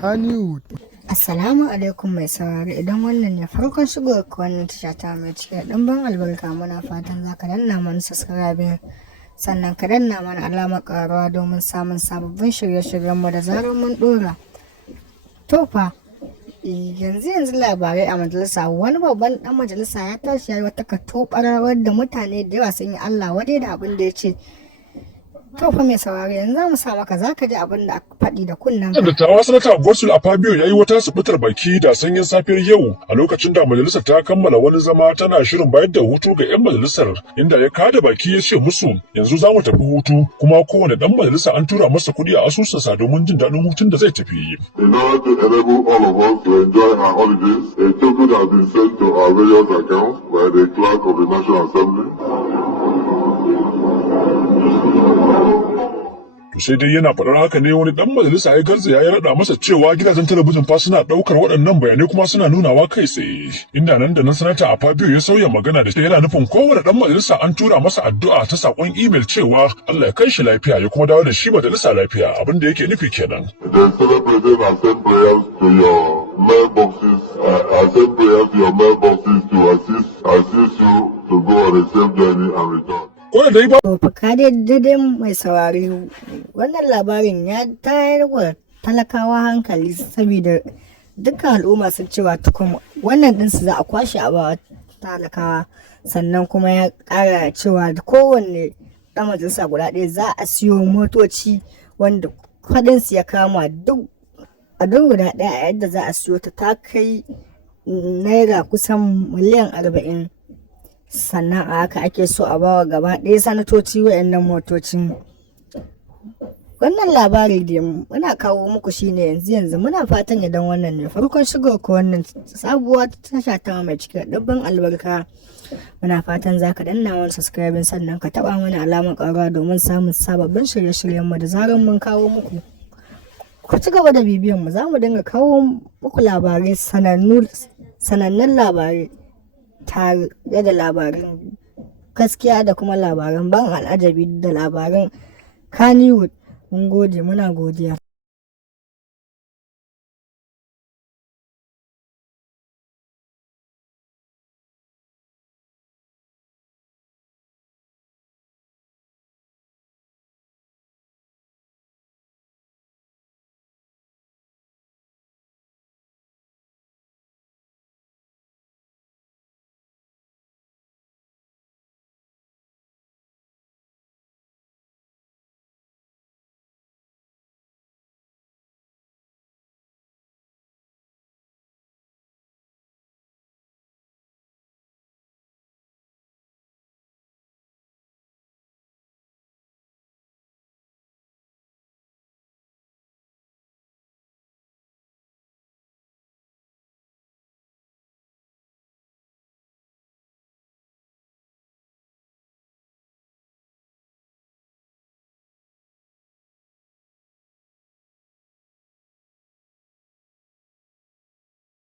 Kannywood. Assalamu alaikum mai saurari, idan wannan ne farkon shigo ka wannan tasha ta mai cike da ɗimbin albarka, muna fatan za ka danna mana subscribe sannan ka danna mana alamar ƙarawa domin samun sababbin shirye-shiryenmu da zarar mun ɗora. To fa yanzu labarai a majalisa. Wani babban ɗan majalisa ya tashi ya yi wata katobara wadda mutane da yawa sun yi Allah wadai da abin da ya ce. To fa mai saurari, yanzu za mu sa maka za ka ji abin da aka faɗi da kunnen ka. Dattawa sanata Gosul Afabio ya yi wata subutar baki da sanyin safiyar yau a lokacin da majalisar ta kammala wani zama tana shirin bayar da hutu ga 'yan majalisar, inda ya kada baki ya ce musu yanzu za mu tafi hutu kuma kowane ɗan majalisa an tura masa kuɗi a asusunsa domin jin daɗin hutun da zai tafi. In order to enable all of us to enjoy our holidays, a token has been sent to our various accounts by the clerk of the National Assembly. Sai dai yana faɗar haka ne wani ɗan majalisa ya garzaya ya raɗa masa cewa gidajen talabijin fa suna ɗaukar waɗannan bayanai kuma suna nunawa kai tsaye, inda nan da nan sanata a Fabio ya sauya magana da yana nufin kowane ɗan majalisa an tura masa addu'a ta saƙon imel cewa Allah ya kai shi lafiya ya kuma dawo da shi majalisa lafiya, abin da yake nufi kenan. The Senate President has sent prayers to your mailboxes, to assist you to go on a safe journey and return. To fa daidai mai saurari, wannan labarin ya tayar wa talakawa hankali saboda dukkan al'umma sun cewa tukun wannan ɗinsu za a kwashe a bawa talakawa, sannan kuma ya ƙara cewa da kowanne ɗan majalisa guda ɗaya za a siyo motoci wanda kuɗinsu ya kama duk guda ɗaya a yadda za a siyo ta kai naira kusan miliyan 40. Sannan a haka ake so a bawa gaba ɗaya sanatoci waɗannan motocin. Wannan labari da muna kawo muku shine yanzu muna fatan idan wannan ne farkon shigo ko wannan sabuwa tasha ta mai cike ɗimbin albarka, muna fatan za ka danna wani subscribe sannan ka taɓa mana alamar ƙara domin samun sababbin shirye-shiryenmu da zarar mun kawo muku. Ku ci gaba da bibiyan mu, za mu dinga kawo muku labarai sanannun labarai tare da labaran gaskiya da kuma labaran ban al'ajabi da labaran Kannywood. Mun gode, muna godiya.